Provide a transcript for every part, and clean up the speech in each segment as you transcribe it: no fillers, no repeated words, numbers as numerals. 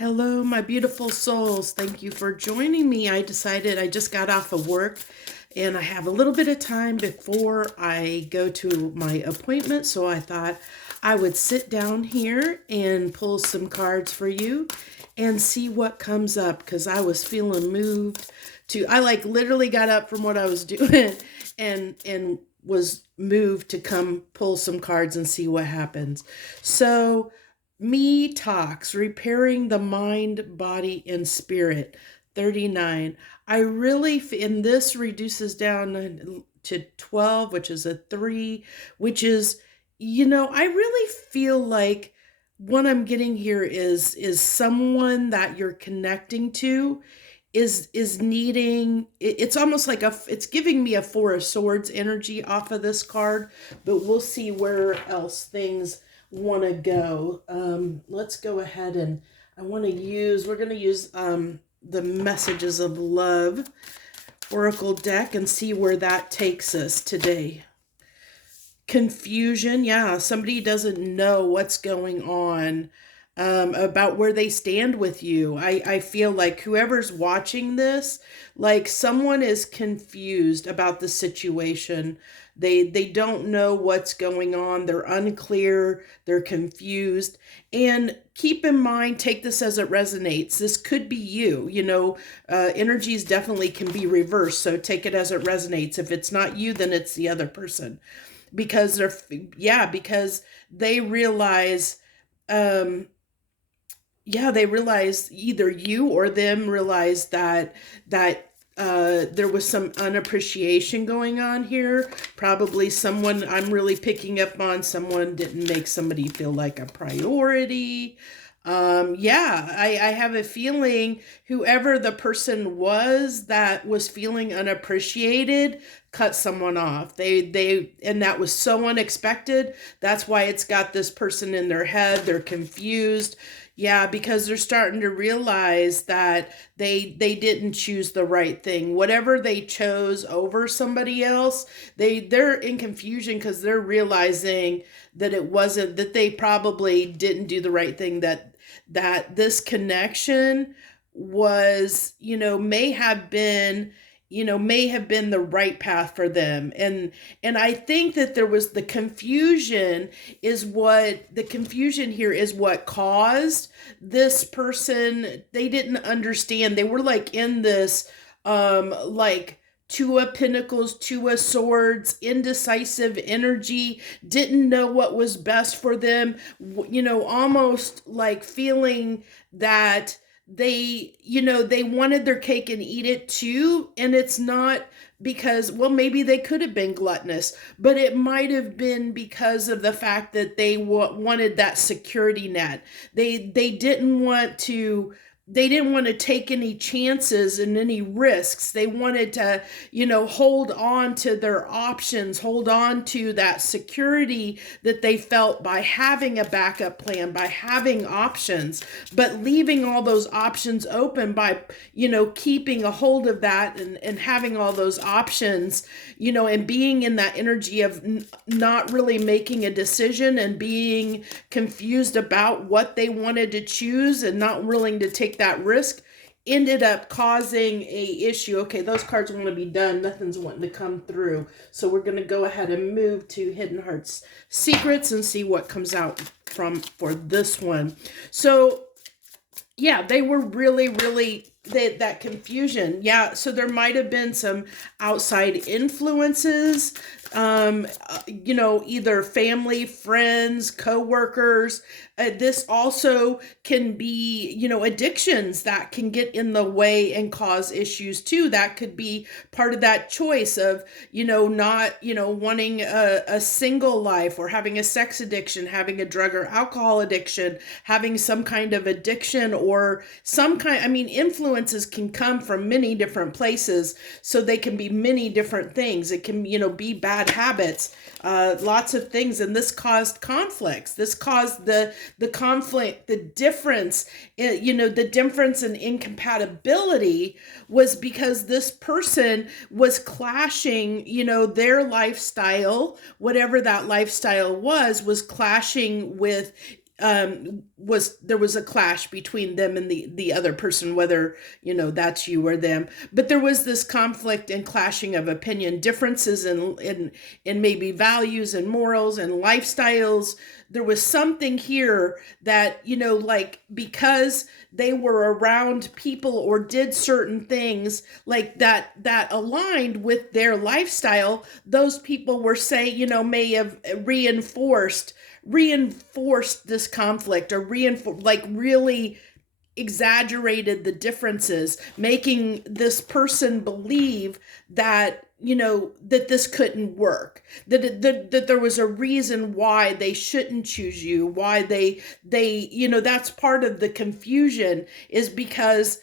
Hello, my beautiful souls. Thank you for joining me. I decided I just got off of work and I have a little bit of time before I go to my appointment. So I thought I would sit down here and pull some cards for you and see what comes up because I was feeling moved I like literally got up from what I was doing and was moved to come pull some cards and see what happens. So me talks, repairing the mind, body, and spirit. 39. I really, and this reduces down to 12, which is a 3, which is, I really feel like what I'm getting here is someone that you're connecting to is needing it's almost like it's giving me a 4 of Swords energy off of this card, but we'll see where else things want to go. Let's go ahead and we're going to use the Messages of Love Oracle deck and see where that takes us today. Confusion. Yeah, somebody doesn't know what's going on, about where they stand with you. I feel like whoever's watching this, like someone is confused about the situation. They don't know what's going on. They're unclear. They're confused. And keep in mind, take this as it resonates. This could be you. Energies definitely can be reversed. So take it as it resonates. If it's not you, then it's the other person. Because because they realize, they realize, either you or them realize that there was some unappreciation going on here. Probably someone, I'm really picking up on someone didn't make somebody feel like a priority. I have a feeling whoever the person was that was feeling unappreciated cut someone off. And that was so unexpected. That's why it's got this person in their head. They're confused. Yeah, because they're starting to realize that they didn't choose the right thing. Whatever they chose over somebody else, they're in confusion because they're realizing that it wasn't, that they probably didn't do the right thing, that this connection was, may have been the right path for them. And I think that there was the confusion here is what caused this person. They didn't understand. They were like in this, like, 2 of Pentacles, 2 of Swords, indecisive energy, didn't know what was best for them, almost like feeling that they wanted their cake and eat it too. And it's not because, well, maybe they could have been gluttonous, but it might have been because of the fact that they wanted that security net. They didn't want to take any chances and any risks. They wanted to, hold on to their options, hold on to that security that they felt by having a backup plan, by having options, but leaving all those options open by, keeping a hold of that and having all those options, and being in that energy of not really making a decision and being confused about what they wanted to choose and not willing to take that risk, ended up causing a issue. Okay, those cards want to be done. Nothing's wanting to come through. So we're going to go ahead and move to Hidden Hearts Secrets and see what comes out for this one. So yeah, they were really that confusion. Yeah, so there might have been some outside influences, either family, friends, co-workers. This also can be, addictions that can get in the way and cause issues too. That could be part of that choice of, not, wanting a single life, or having a sex addiction, having a drug or alcohol addiction, having some kind of addiction, or influences can come from many different places. So they can be many different things. It can, be bad habits, lots of things. And this caused conflicts. This caused the conflict, the difference, the difference in incompatibility was because this person was clashing, their lifestyle, whatever that lifestyle was clashing with there was a clash between them and the other person, whether that's you or them, but there was this conflict and clashing of opinion, differences in maybe values and morals and lifestyles. There was something here that like, because they were around people or did certain things like that aligned with their lifestyle, those people were may have reinforced this conflict, or like really exaggerated the differences, making this person believe that that this couldn't work, that there was a reason why they shouldn't choose you, why they that's part of the confusion, is because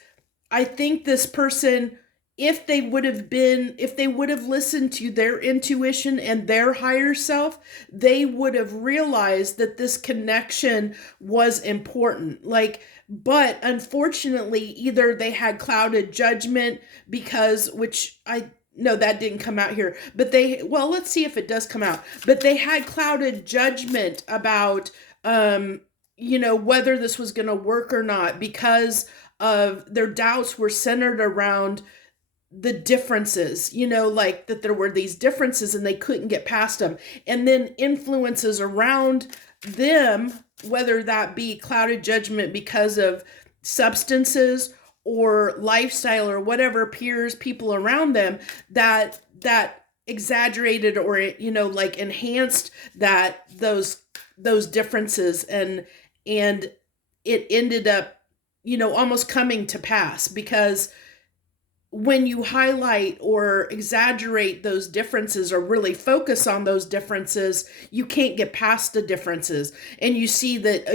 I think this person, if they would have listened to their intuition and their higher self, they would have realized that this connection was important. Like, but unfortunately, either they had clouded judgment because, which I no, that didn't come out here, but well, let's see if it does come out. But they had clouded judgment about, whether this was going to work or not, because of their doubts were centered around the differences, like that there were these differences and they couldn't get past them. And then influences around them, whether that be clouded judgment because of substances or lifestyle or whatever, peers, people around them, that exaggerated or like enhanced those differences, and it ended up almost coming to pass, because when you highlight or exaggerate those differences or really focus on those differences, you can't get past the differences, and you see that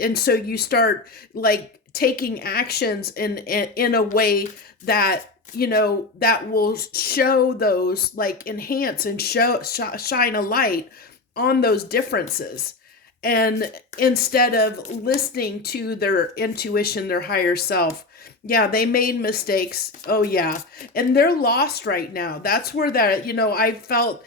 and so you start like taking actions in a way that that will show those, like enhance and shine a light on those differences. And instead of listening to their intuition, their higher self, yeah, they made mistakes. Oh yeah. And they're lost right now. That's where I felt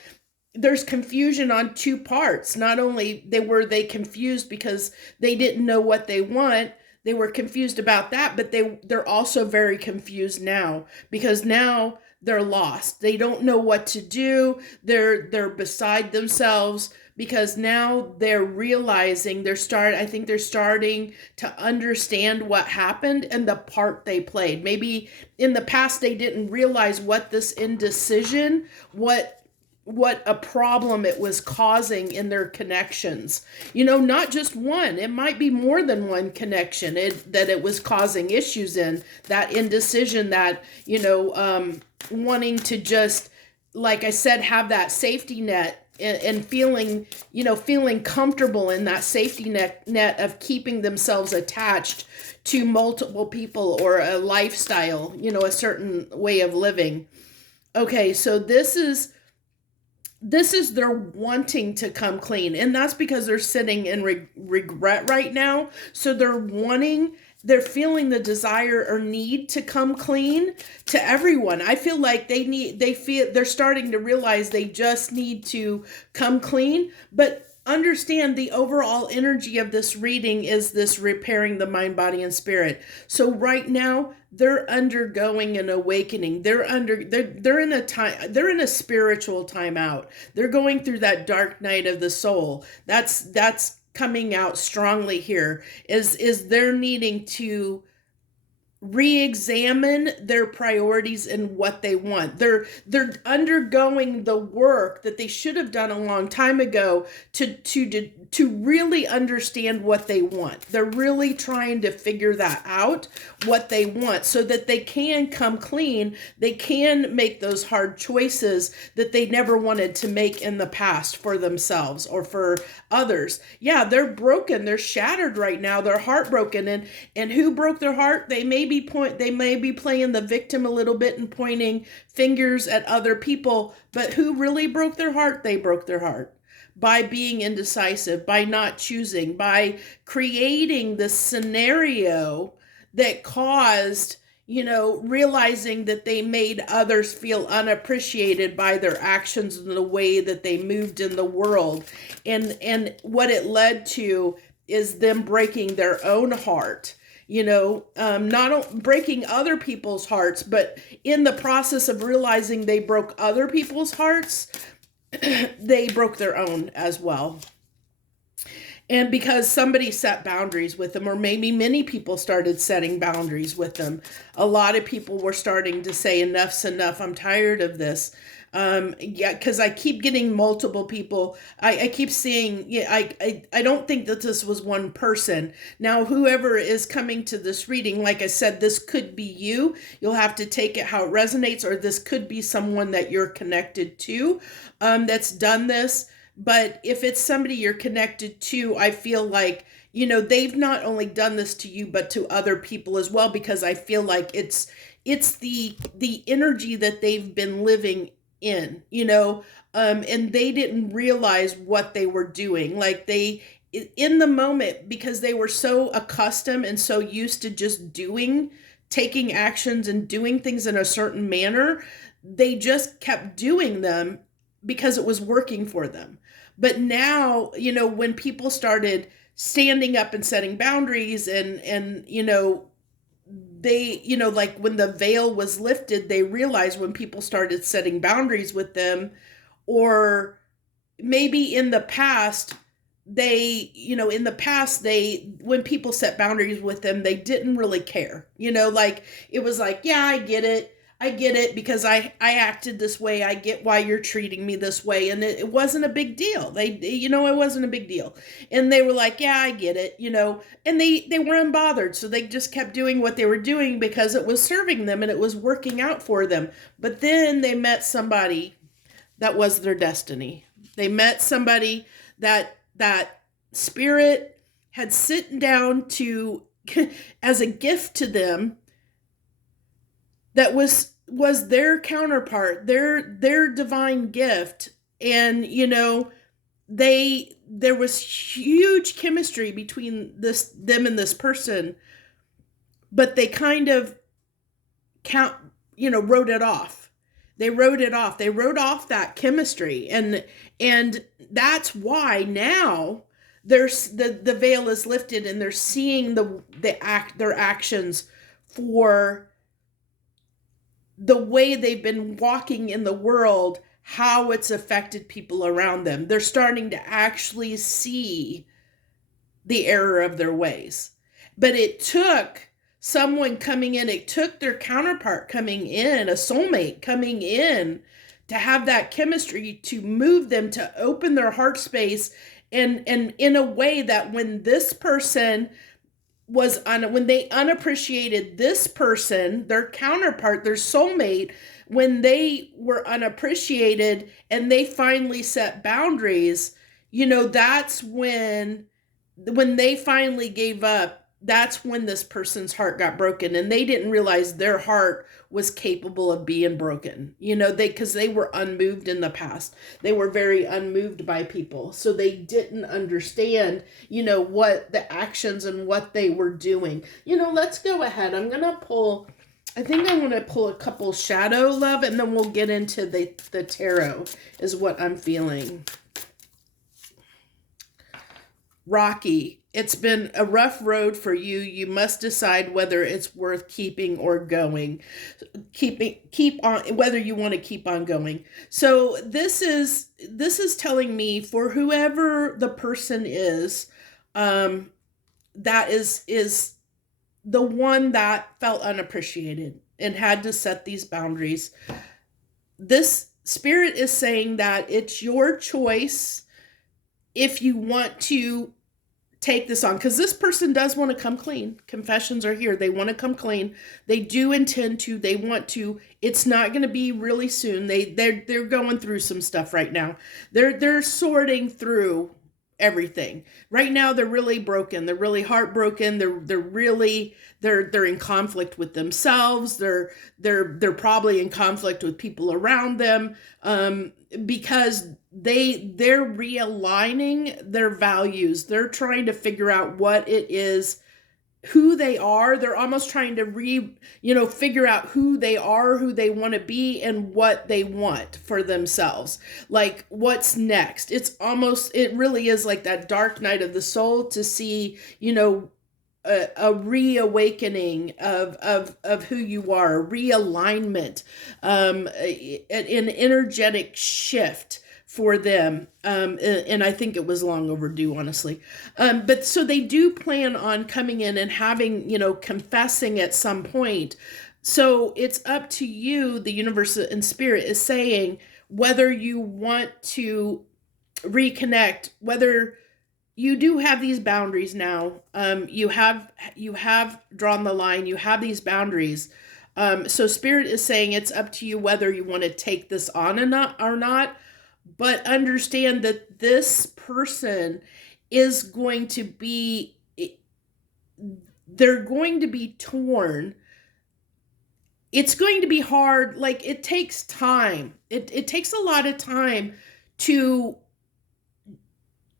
there's confusion on two parts. Not only were they confused because they didn't know what they want, they were confused about that, but they're also very confused now, because now they're lost. They don't know what to do. They're beside themselves, because now they're realizing I think they're starting to understand what happened and the part they played. Maybe in the past they didn't realize what this indecision, what a problem it was causing in their connections. Not just one, it might be more than one connection that it was causing issues in, that indecision, that, wanting to just, like I said, have that safety net, and feeling comfortable in that safety net of keeping themselves attached to multiple people or a lifestyle, a certain way of living. Okay, so this is their wanting to come clean, and that's because they're sitting in regret right now. So they're feeling the desire or need to come clean to everyone. I feel like they're starting to realize they just need to come clean. But understand, the overall energy of this reading is this repairing the mind, body, and spirit. So right now they're undergoing an awakening. They're in a spiritual timeout. They're going through that dark night of the soul. That's coming out strongly here, is they're needing to re-examine their priorities and what they want. They're undergoing the work that they should have done a long time ago to really understand what they want. They're really trying to figure that out, what they want, so that they can come clean. They can make those hard choices that they never wanted to make in the past for themselves or for others. Yeah, they're broken. They're shattered right now. They're heartbroken. And who broke their heart? They may be playing the victim a little bit and pointing fingers at other people, but who really broke their heart? They broke their heart by being indecisive, by not choosing, by creating this scenario that caused, realizing that they made others feel unappreciated by their actions and the way that they moved in the world. And what it led to is them breaking their own heart. Not breaking other people's hearts, but in the process of realizing they broke other people's hearts, they broke their own as well. And because somebody set boundaries with them, or maybe many people started setting boundaries with them, a lot of people were starting to say, enough's enough. I'm tired of this. Because I keep getting multiple people. I keep seeing, I don't think that this was one person. Now, whoever is coming to this reading, like I said, this could be you. You'll have to take it how it resonates, or this could be someone that you're connected to that's done this. But if it's somebody you're connected to, I feel like, they've not only done this to you, but to other people as well, because I feel like it's the energy that they've been living in, and they didn't realize what they were doing. Like in the moment, because they were so accustomed and so used to just taking actions and doing things in a certain manner, they just kept doing them because it was working for them. But now, when people started standing up and setting boundaries and they, like when the veil was lifted, they realized when people started setting boundaries with them, or maybe in the past, when people set boundaries with them, they didn't really care, like it was like, yeah, I get it because I acted this way. I get why you're treating me this way. And it wasn't a big deal. It wasn't a big deal. And they were like, yeah, I get it, and they were unbothered. So they just kept doing what they were doing because it was serving them and it was working out for them. But then they met somebody that was their destiny. They met somebody that spirit had sit down to, as a gift to them, that was their counterpart, their divine gift. And there was huge chemistry between them and this person, but they kind of wrote it off. They wrote off that chemistry, and that's why now there's the veil is lifted, and they're seeing their actions for the way they've been walking in the world, how it's affected people around them. They're starting to actually see the error of their ways. But it took someone coming in, it took their counterpart coming in, a soulmate coming in, to have that chemistry to move them to open their heart space, and in a way that when this person when they unappreciated this person, their counterpart, their soulmate, when they were unappreciated and they finally set boundaries, that's when they finally gave up. That's when this person's heart got broken, and they didn't realize their heart was capable of being broken. Because they were unmoved in the past. They were very unmoved by people. So they didn't understand, what the actions and what they were doing. Let's go ahead. I think I want to pull a couple shadow love, and then we'll get into the tarot is what I'm feeling. Rocky. It's been a rough road for you. You must decide whether it's worth keeping or going. Keep on, whether you want to keep on going. So this is telling me, for whoever the person is, that is the one that felt unappreciated and had to set these boundaries. This spirit is saying that it's your choice if you want to take this on, because this person does want to come clean. Confessions are here. They want to come clean. They do intend to. They want to. It's not going to be really soon. They're going through some stuff right now. They're sorting through everything right now. They're really broken. They're really heartbroken. They're in conflict with themselves. They're probably in conflict with people around them, because they're realigning their values. They're trying to figure out what it is who they are. They're almost trying to figure out who they are, who they want to be, and what they want for themselves. Like, what's next? It really is like that dark night of the soul to see, a reawakening of who you are, a realignment, an energetic shift for them. And I think it was long overdue, honestly. But so they do plan on coming in and having, confessing at some point. So it's up to you, the universe and spirit is saying, whether you want to reconnect, whether you do have these boundaries now. You have drawn the line. You have these boundaries. So spirit is saying it's up to you whether you want to take this on or not. But understand that this person is going to be, they're going to be torn. It's going to be hard. Like, it takes time. It takes a lot of time to,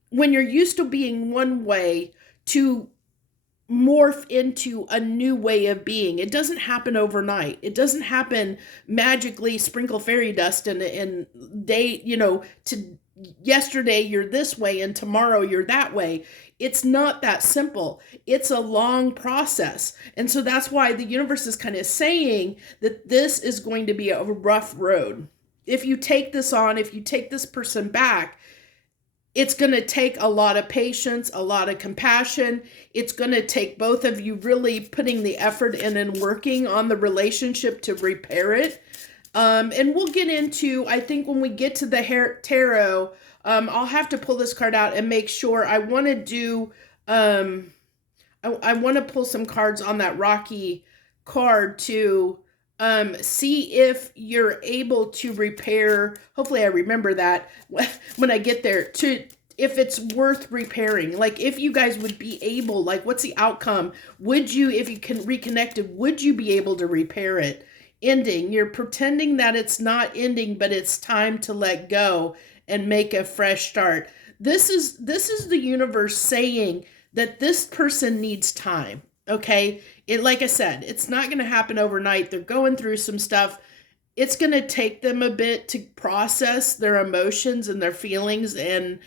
when you're used to being one way, to morph into a new way of being. It doesn't happen overnight. It doesn't happen magically, sprinkle fairy dust and day, to yesterday you're this way and tomorrow you're that way. It's not that simple. It's a long process. And so that's why the universe is kind of saying that this is going to be a rough road. If you take this on, if you take this person back, it's going to take a lot of patience, a lot of compassion. It's going to take both of you really putting the effort in and working on the relationship to repair it. And we'll get into, I think when we get to the tarot, I'll have to pull this card out and make sure. I want to do, I want to pull some cards on that Rocky card to see if you're able to repair. Hopefully I remember that when I get there, to if it's worth repairing. Like, if you guys would be able, like, what's the outcome? Would you, if you can reconnected, would you be able to repair it? Ending. You're pretending that it's not ending, but it's time to let go and make a fresh start. This is the universe saying that this person needs time. Okay. Like I said, it's not going to happen overnight. They're going through some stuff. It's going to take them a bit to process their emotions and their feelings and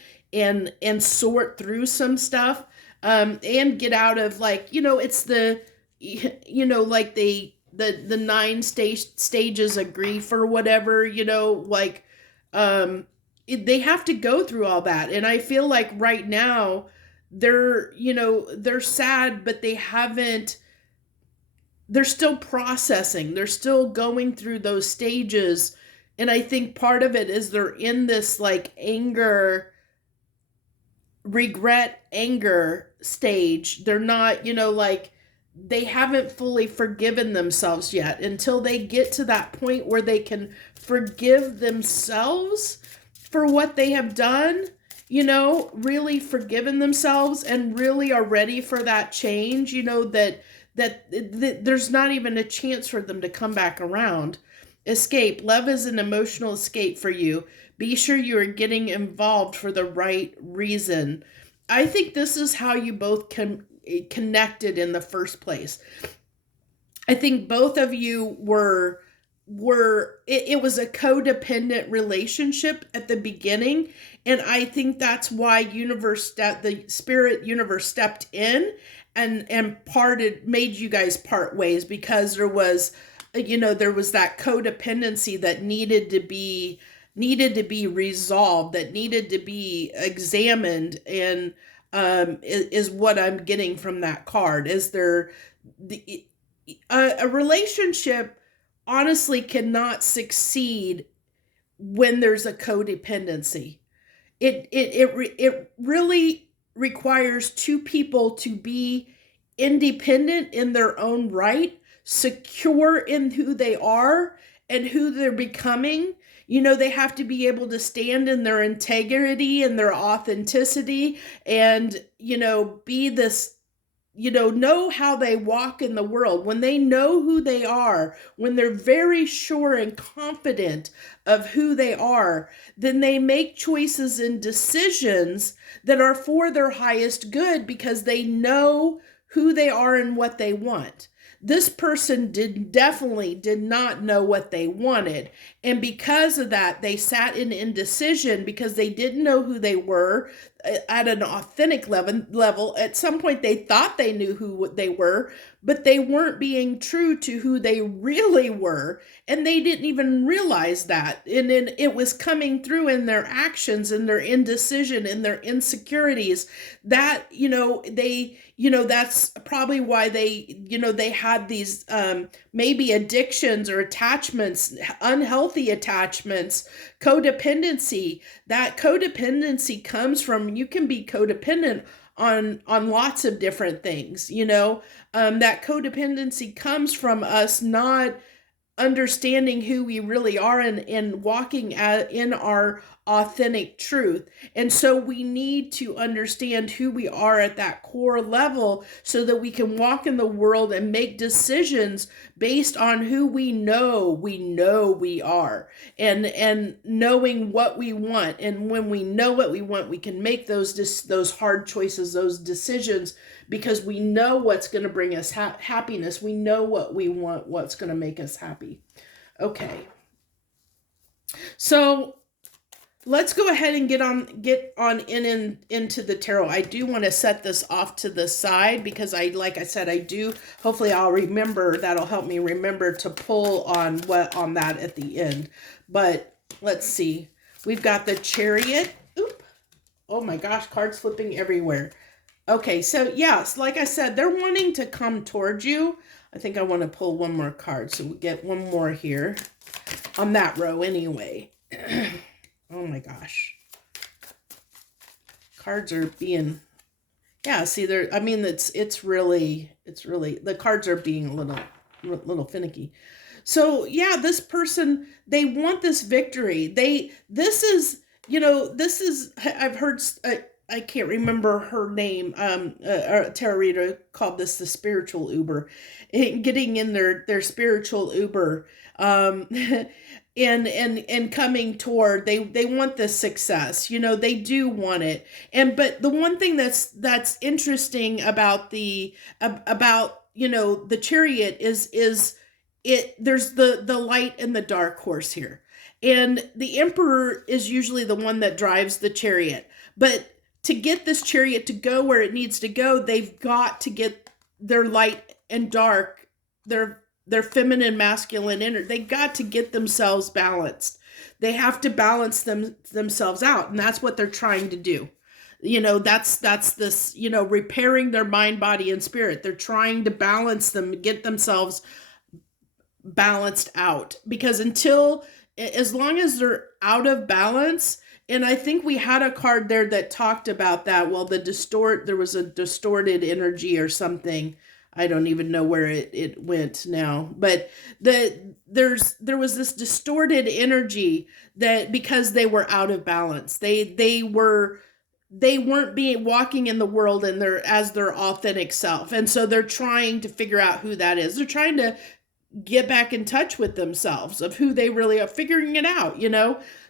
sort through some stuff, and get out of, like, it's the, like the 9 stages of grief or whatever, like, they have to go through all that. And I feel like right now they're sad, but they're still processing. They're still going through those stages. And I think part of it is they're in this, like, regret anger stage. They're not, like, they haven't fully forgiven themselves yet. Until they get to that point where they can forgive themselves for what they have done, really forgiven themselves and really are ready for that change, that there's not even a chance for them to come back around. Escape. Love is an emotional escape for you. Be sure you are getting involved for the right reason. I think this is how you both connected in the first place. I think both of you were it was a codependent relationship at the beginning. And I think that's why the spirit universe stepped in and made you guys part ways, because there was that codependency that needed to be resolved, that needed to be examined. And is what I'm getting from that card. Is there a relationship honestly cannot succeed when there's a codependency. It really requires two people to be independent in their own right, secure in who they are and who they're becoming. They have to be able to stand in their integrity and their authenticity and, be this, know how they walk in the world. When they know who they are, when they're very sure and confident of who they are, then they make choices and decisions that are for their highest good, because they know who they are and what they want. This person definitely did not know what they wanted. And because of that, they sat in indecision because they didn't know who they were at an authentic level. At some point, they thought they knew who they were, but they weren't being true to who they really were. And they didn't even realize that. And then it was coming through in their actions and their indecision and their insecurities that, that's probably why they had these maybe addictions or attachments, unhealthy attachments, codependency. That codependency comes from, you can be codependent on lots of different things, that codependency comes from us not understanding who we really are and walking in our authentic truth. And so we need to understand who we are at that core level so that we can walk in the world and make decisions based on who we know we are, and knowing what we want. And when we know what we want, we can make those hard choices, those decisions, because we know what's going to bring us happiness. We know what we want, what's going to make us happy. Okay. So let's go ahead and get on into the tarot. I do want to set this off to the side because like I said, hopefully I'll remember, that'll help me remember to pull on that at the end. But let's see. We've got the Chariot. Oop. Oh my gosh, cards flipping everywhere. Okay, so yes, like I said, they're wanting to come towards you. I think I want to pull one more card, so we'll get one more here on that row anyway. Oh my gosh. Cards are being, yeah, see, it's really, the cards are being a little finicky. So yeah, this person, they want this victory. I've heard, I can't remember her name. A tarot reader called this the spiritual Uber, getting in their spiritual Uber, and coming toward. They want this success. They do want it. But the one thing that's interesting about the Chariot is there's the light and the dark horse here, and the Emperor is usually the one that drives the Chariot, but to get this Chariot to go where it needs to go, they've got to get their light and dark, their feminine, masculine, inner. They got to get themselves balanced. They have to balance themselves out, and that's what they're trying to do. That's this, repairing their mind, body, and spirit. They're trying to balance them, get themselves balanced out, because as long as they're out of balance. And I think we had a card there that talked about that. Well, there was a distorted energy or something. I don't even know where it went now. But there was this distorted energy that because they were out of balance. They weren't walking in the world and as their authentic self. And so they're trying to figure out who that is. They're trying to get back in touch with themselves of who they really are, figuring it out,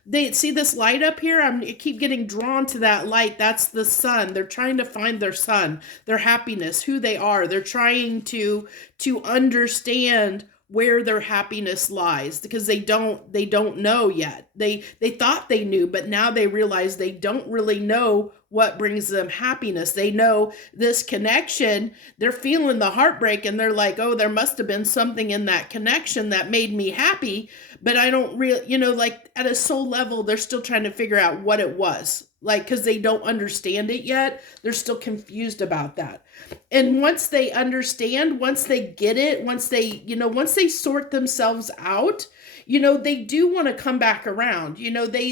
They see this light up here. I keep getting drawn to that light. That's the sun. They're trying to find their sun, their happiness, who they are. They're trying to understand where their happiness lies, because they don't know yet. They thought they knew, but now they realize they don't really know what brings them happiness. They know this connection. They're feeling the heartbreak, and they're like, oh, there must have been something in that connection that made me happy, but I don't really, like at a soul level, they're still trying to figure out what it was. Like, because they don't understand it yet, they're still confused about that. And once they understand, once they get it, once they sort themselves out, they do want to come back around.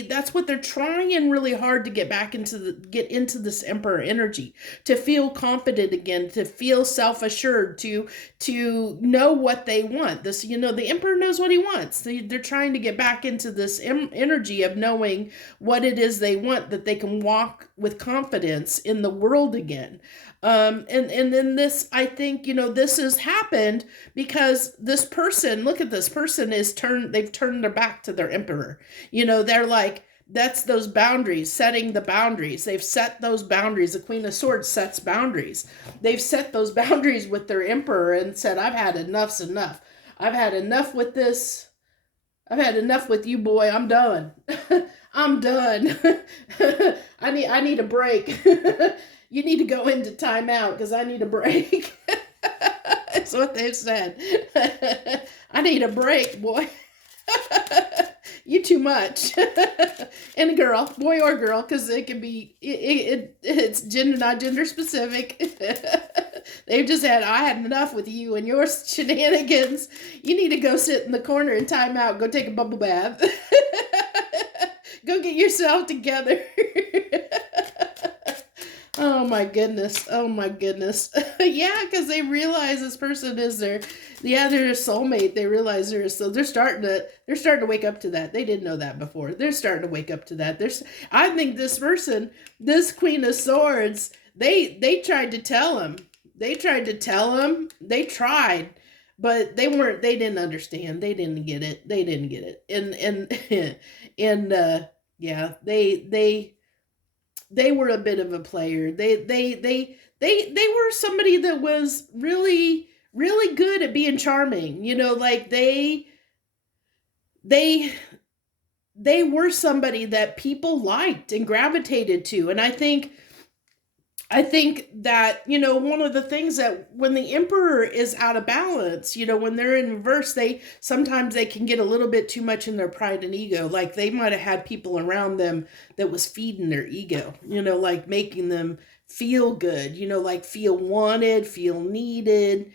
That's what they're trying really hard to get back into this Emperor energy, to feel confident again, to feel self-assured, to know what they want. This, the Emperor knows what he wants. They're trying to get back into this energy of knowing what it is they want, that they can walk with confidence in the world again. And then this, I think, this has happened because this person, look at this person they've turned their back to their Emperor. They're like, That's those boundaries, setting the boundaries. They've set those boundaries. The Queen of Swords sets boundaries. They've set those boundaries with their emperor and said, I've had enough's enough. I've had enough with this. I've had enough with you, boy. I'm done. I'm done. I need a break. You need to go into timeout because I need a break. That's what they've said. I need a break, boy. You too much. And a girl, boy or girl, because it can be, it's gender, not gender specific. They've just had, I had enough with you and your shenanigans. You need to go sit in the corner and time out. Go take a bubble bath. Go get yourself together. Oh my goodness. Oh my goodness. Yeah, because they realize this person is they're a soulmate. They realize they're starting to wake up to that. They didn't know that before. They're starting to wake up to that. I think this person, this Queen of Swords, they tried to tell him. They tried, but they didn't understand. They didn't get it. And yeah, they were a bit of a player. They were somebody that was really, really good at being charming. Like they were somebody that people liked and gravitated to. And I think that, one of the things that when the emperor is out of balance, when they're in reverse, sometimes they can get a little bit too much in their pride and ego. Like they might have had people around them that was feeding their ego, like making them feel good, like feel wanted, feel needed,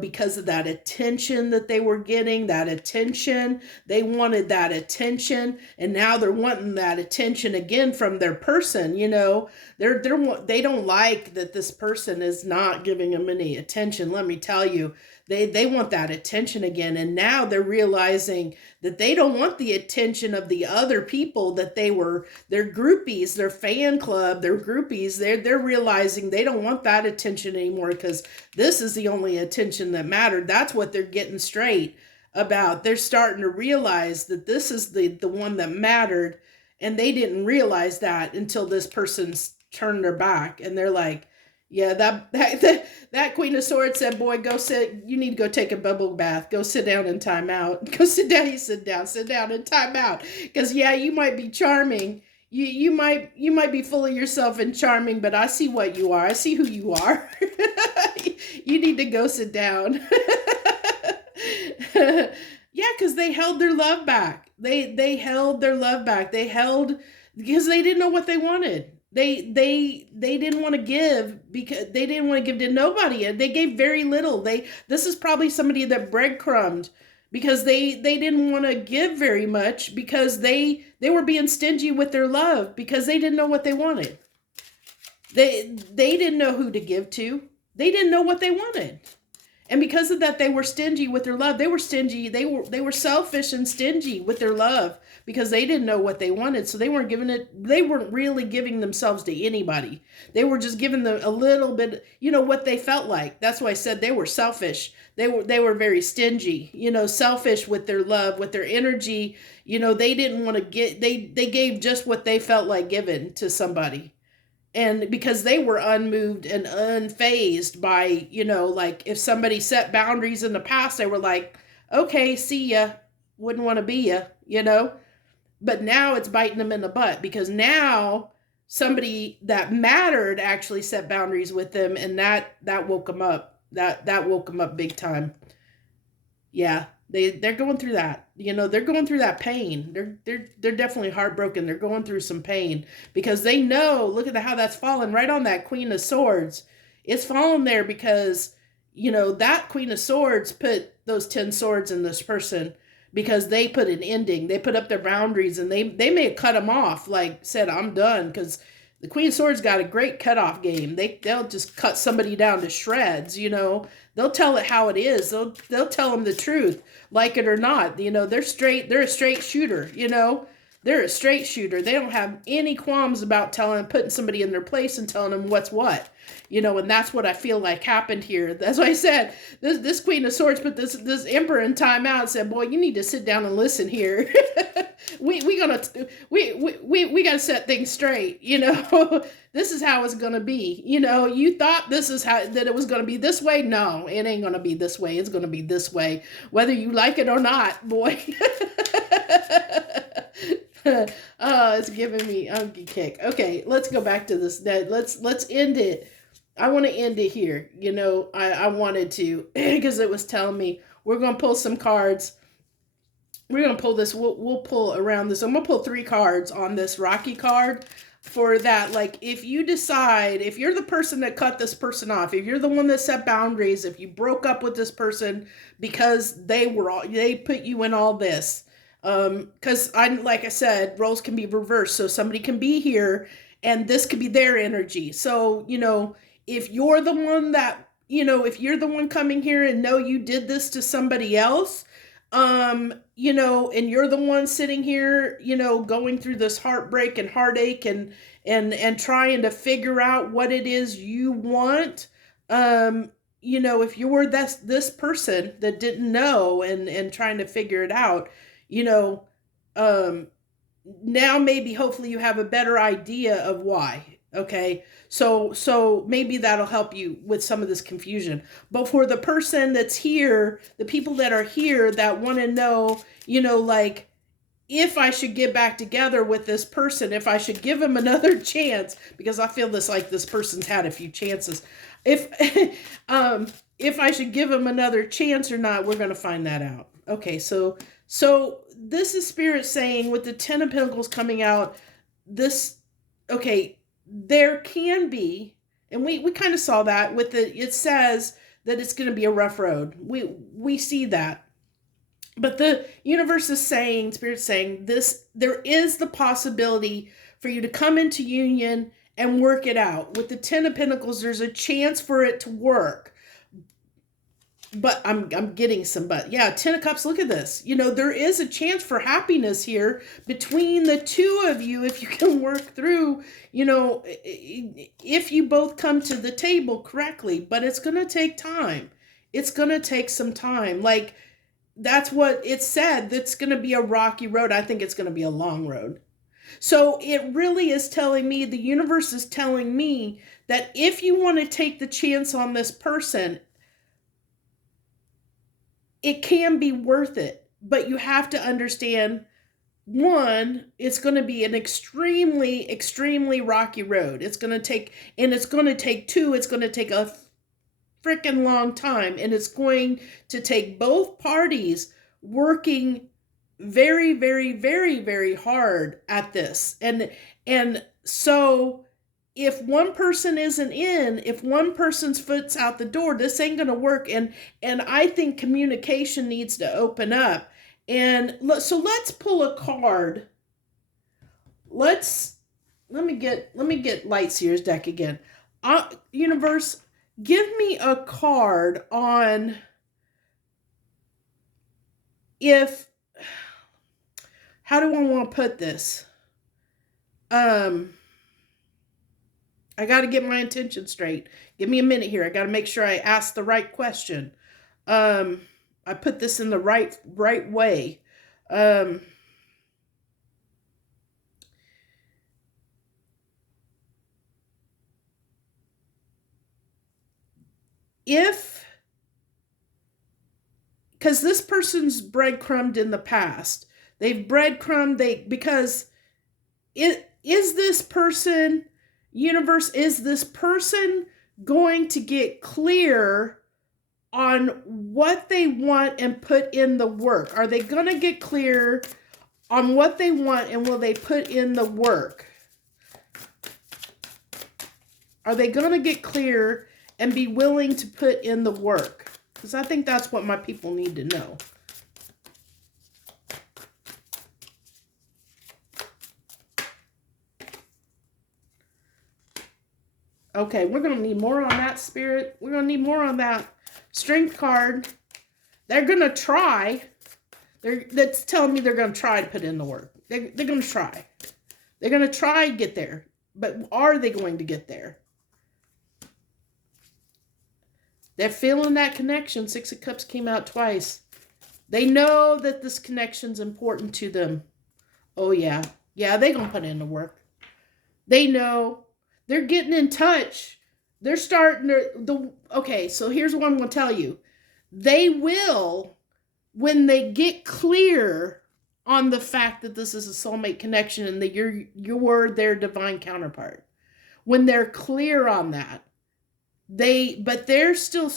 because of that attention that they were getting, they wanted that attention. And now they're wanting that attention again from their person, they don't like that this person is not giving them any attention. Let me tell you, they want that attention again. And now they're realizing that they don't want the attention of the other people that their groupies, their fan club, their groupies. They're realizing they don't want that attention anymore because this is the only attention that mattered. That's what they're getting straight about. They're starting to realize that this is the one that mattered. And they didn't realize that until this person's turned their back. And they're like, yeah, that Queen of Swords said, boy, go sit, you need to go take a bubble bath. Go sit down and time out. Go sit down. You sit down and time out. Because, yeah, you might be charming. You might be full of yourself and charming, but I see what you are. I see who you are. You need to go sit down. Yeah, because they held their love back. They held their love back. Because they didn't know what they wanted. They didn't want to give because they didn't want to give to nobody. They gave very little. This is probably somebody that breadcrumbed because they didn't want to give very much because they were being stingy with their love because they didn't know what they wanted. They didn't know who to give to. They didn't know what they wanted. And because of that, they were stingy with their love. They were stingy. They were selfish and stingy with their love because they didn't know what they wanted. So they weren't giving it. They weren't really giving themselves to anybody. They were just giving them a little bit, what they felt like. That's why I said they were selfish. They were very stingy, selfish with their love, with their energy. They didn't want to get, they gave just what they felt like giving to somebody. And because they were unmoved and unfazed by, like if somebody set boundaries in the past, they were like, okay, see ya, wouldn't want to be ya, But now it's biting them in the butt because now somebody that mattered actually set boundaries with them, and that woke them up. That woke them up big time. Yeah. They're going through that, they're going through that pain. They're definitely heartbroken. They're going through some pain because they know, look at how that's fallen right on that Queen of Swords. It's fallen there because, that Queen of Swords put those 10 swords in this person because they put an ending. They put up their boundaries and they may have cut them off, like said, I'm done, because the Queen of Swords got a great cutoff game. They'll just cut somebody down to shreds, They'll tell it how it is. They'll tell them the truth, like it or not. They're a straight shooter, They're a straight shooter. They don't have any qualms about putting somebody in their place and telling them what's what. And that's what I feel like happened here. That's why I said this Queen of Swords put this Emperor in timeout and said, boy, you need to sit down and listen here. we gotta set things straight. This is how it's gonna be. You thought that it was gonna be this way. No, it ain't gonna be this way. It's gonna be this way, whether you like it or not, boy. Oh, it's giving me a kick. Okay, let's go back to this. Let's end it. I want to end it here. I wanted to because it was telling me we're going to pull some cards. We're going to pull this. We'll pull around this. I'm going to pull 3 cards on this Rocky card for that. Like, if you decide, if you're the person that cut this person off, if you're the one that set boundaries, if you broke up with this person because they put you in all this, because like I said, roles can be reversed. So somebody can be here and this could be their energy. So, if you're the one if you're the one coming here and know you did this to somebody else, and you're the one sitting here, going through this heartbreak and heartache and trying to figure out what it is you want, if you were this person that didn't know and trying to figure it out, now maybe hopefully you have a better idea of why. Okay. So maybe that'll help you with some of this confusion. But for the person that's here, the people that are here that want to know, like, if I should get back together with this person, if I should give him another chance, because I feel like this person's had a few chances. If I should give him another chance or not, we're going to find that out. Okay. So this is Spirit saying with the 10 of Pentacles coming out, there can be, and we kind of saw that with it says that it's going to be a rough road. We see that. But the universe is saying, Spirit's saying there is the possibility for you to come into union and work it out. With the 10 of Pentacles, there's a chance for it to work. But I'm getting some, but yeah, 10 of Cups, look at this. There is a chance for happiness here between the two of you if you can work through, if you both come to the table correctly. But it's going to take time. It's going to take some time. Like, that's what it said. That's going to be a rocky road. I think it's going to be a long road. So it really is telling me, the universe is telling me that if you want to take the chance on this person, it can be worth it, but you have to understand, one, it's going to be an extremely, extremely rocky road. It's going to take, and it's going to take two, it's going to take a freaking long time, and it's going to take both parties working very, very, very, very hard at this. And so if one person isn't in, if one person's foot's out the door, this ain't going to work. And I think communication needs to open up. And so let's pull a card. Let me get Lightseer's deck again. Universe, give me a card on how do I want to put this? I got to get my intention straight. Give me a minute here. I got to make sure I ask the right question. I put this in the right way. Because this person's breadcrumbed in the past. They've breadcrumbed, because is this person... Universe, is this person going to get clear on what they want and put in the work? Are they going to get clear on what they want and will they put in the work? Are they going to get clear and be willing to put in the work? Because I think that's what my people need to know. Okay, we're going to need more on that, Spirit. We're going to need more on that Strength card. They're going to try. That's telling me they're going to try to put in the work. They're going to try. They're going to try and get there. But are they going to get there? They're feeling that connection. Six of Cups came out twice. They know that this connection's important to them. Oh, yeah. Yeah, they're going to put in the work. They know. They're getting in touch. They're starting to... Okay, so here's what I'm going to tell you. They will, when they get clear on the fact that this is a soulmate connection and that you're their divine counterpart. When they're clear on that, they're still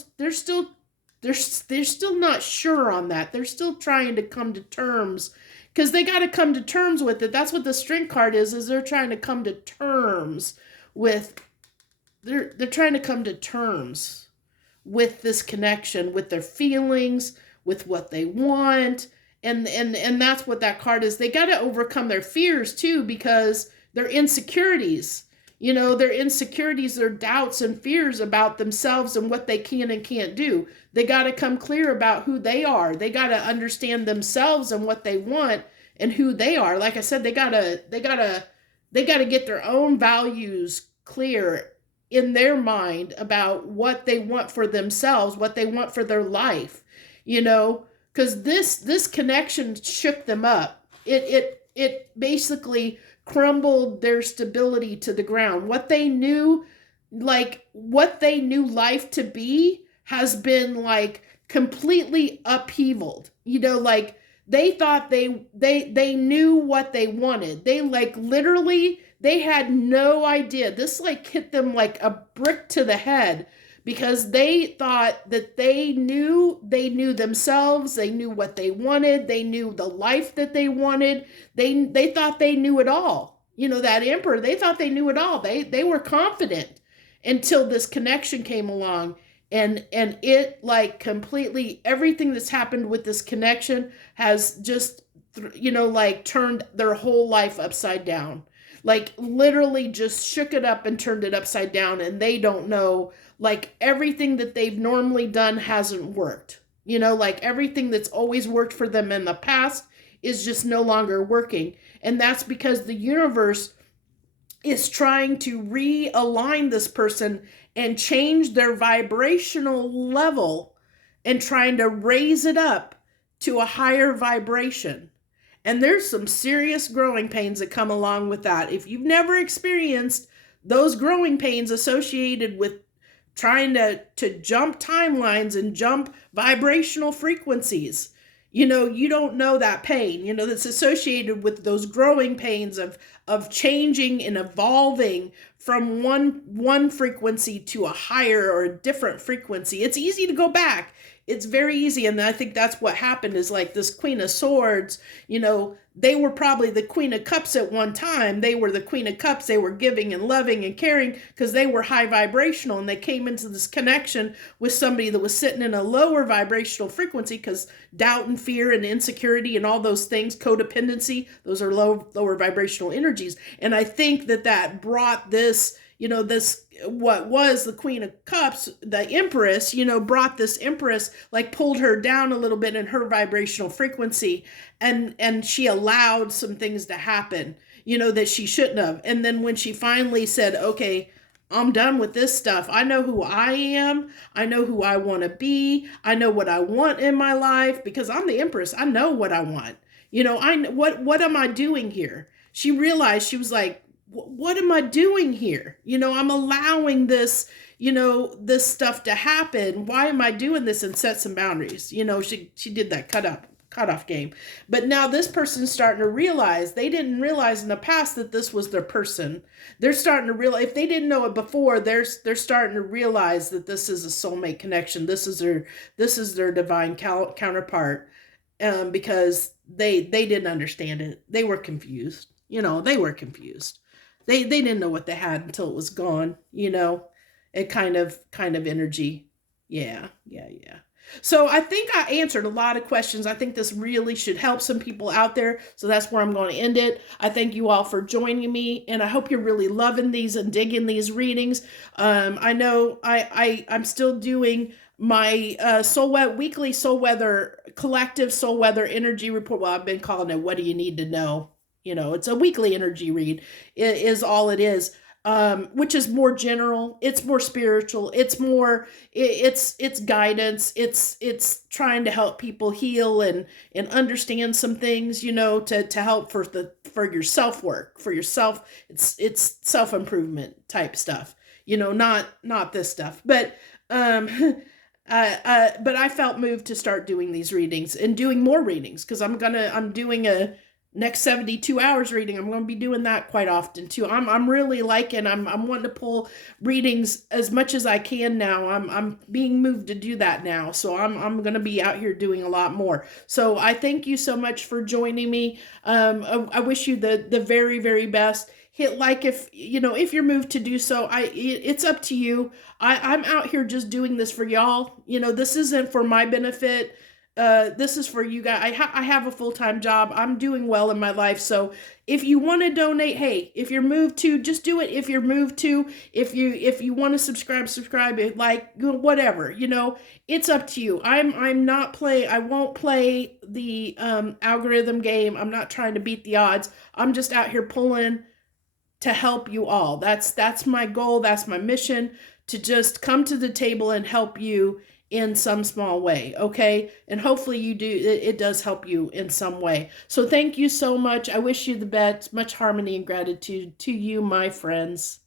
not sure on that. They're still trying to come to terms, because they got to come to terms with it. That's what the Strength card is they're trying to come to terms with they're trying to come to terms with this connection, with their feelings, with what they want. And that's what that card is. They got to overcome their fears too, because their insecurities, their insecurities, their doubts and fears about themselves and what they can and can't do. They got to come clear about who they are. They got to understand themselves and what they want and who they are. Like I said, they got to get their own values clear in their mind about what they want for themselves, what they want for their life, because this connection shook them up. It basically crumbled their stability to the ground. What they knew life to be has been like completely upheavaled. They thought they knew what they wanted. They literally, they had no idea. This hit them like a brick to the head, because they thought that they knew themselves. They knew what they wanted. They knew the life that they wanted. They thought they knew it all. That Emperor, they thought they knew it all. They were confident until this connection came along. And it completely, everything that's happened with this connection has just, turned their whole life upside down. Literally just shook it up and turned it upside down. And they don't know, everything that they've normally done hasn't worked. Everything that's always worked for them in the past is just no longer working. And that's because the universe is trying to realign this person and change their vibrational level and trying to raise it up to a higher vibration. And there's some serious growing pains that come along with that. If you've never experienced those growing pains associated with trying to jump timelines and jump vibrational frequencies, you don't know that pain, that's associated with those growing pains of changing and evolving from one frequency to a higher or a different frequency. It's easy to go back. It's very easy. And I think that's what happened is this Queen of Swords, they were probably the Queen of Cups at one time. They were the Queen of Cups. They were giving and loving and caring because they were high vibrational, and they came into this connection with somebody that was sitting in a lower vibrational frequency, because doubt and fear and insecurity and all those things, codependency, those are lower vibrational energies. And I think that brought this, this, what was the Queen of Cups, the Empress, brought this Empress, pulled her down a little bit in her vibrational frequency, and she allowed some things to happen, that she shouldn't have. And then when she finally said, okay, I'm done with this stuff. I know who I am. I know who I want to be. I know what I want in my life, because I'm the Empress. I know what I want. What am I doing here? She realized, she was like, what am I doing here? I'm allowing this, this stuff to happen. Why am I doing this? And set some boundaries. She did that cutoff game. But now this person's starting to realize, they didn't realize in the past that this was their person. They're starting to realize, if they didn't know it before, they're starting to realize that this is a soulmate connection. This is their divine counterpart, because they didn't understand it. They were confused. They were confused. They didn't know what they had until it was gone, it kind of energy. Yeah. So I think I answered a lot of questions. I think this really should help some people out there. So that's where I'm going to end it. I thank you all for joining me, and I hope you're really loving these and digging these readings. I know I'm still doing my weekly soul weather, collective soul weather energy report. Well, I've been calling it, what do you need to know? It's a weekly energy read, is all it is. Which is more general, it's more spiritual, it's more, it's guidance, it's trying to help people heal and understand some things, to help for your self work, for yourself. It's self improvement type stuff, not this stuff. But but I felt moved to start doing these readings and doing more readings, because I'm doing a next 72 hours reading. I'm going to be doing that quite often too. I'm really liking, I'm wanting to pull readings as much as I can now. I'm being moved to do that now. So I'm going to be out here doing a lot more. So I thank you so much for joining me. I wish you the very, very best. Hit like if you're moved to do so. It's up to you. I'm out here just doing this for y'all. This isn't for my benefit. This is for you guys. I have a full-time job. I'm doing well in my life. So if you want to donate, hey, if you're moved to, just do it. If you're moved to, if you want to subscribe, like, whatever, it's up to you. I'm not play. I won't play the algorithm game. I'm not trying to beat the odds. I'm just out here pulling to help you all. That's my goal. That's my mission, to just come to the table and help you in some small way. Okay. And hopefully it does help you in some way. So thank you so much. I wish you the best, much harmony and gratitude to you, my friends.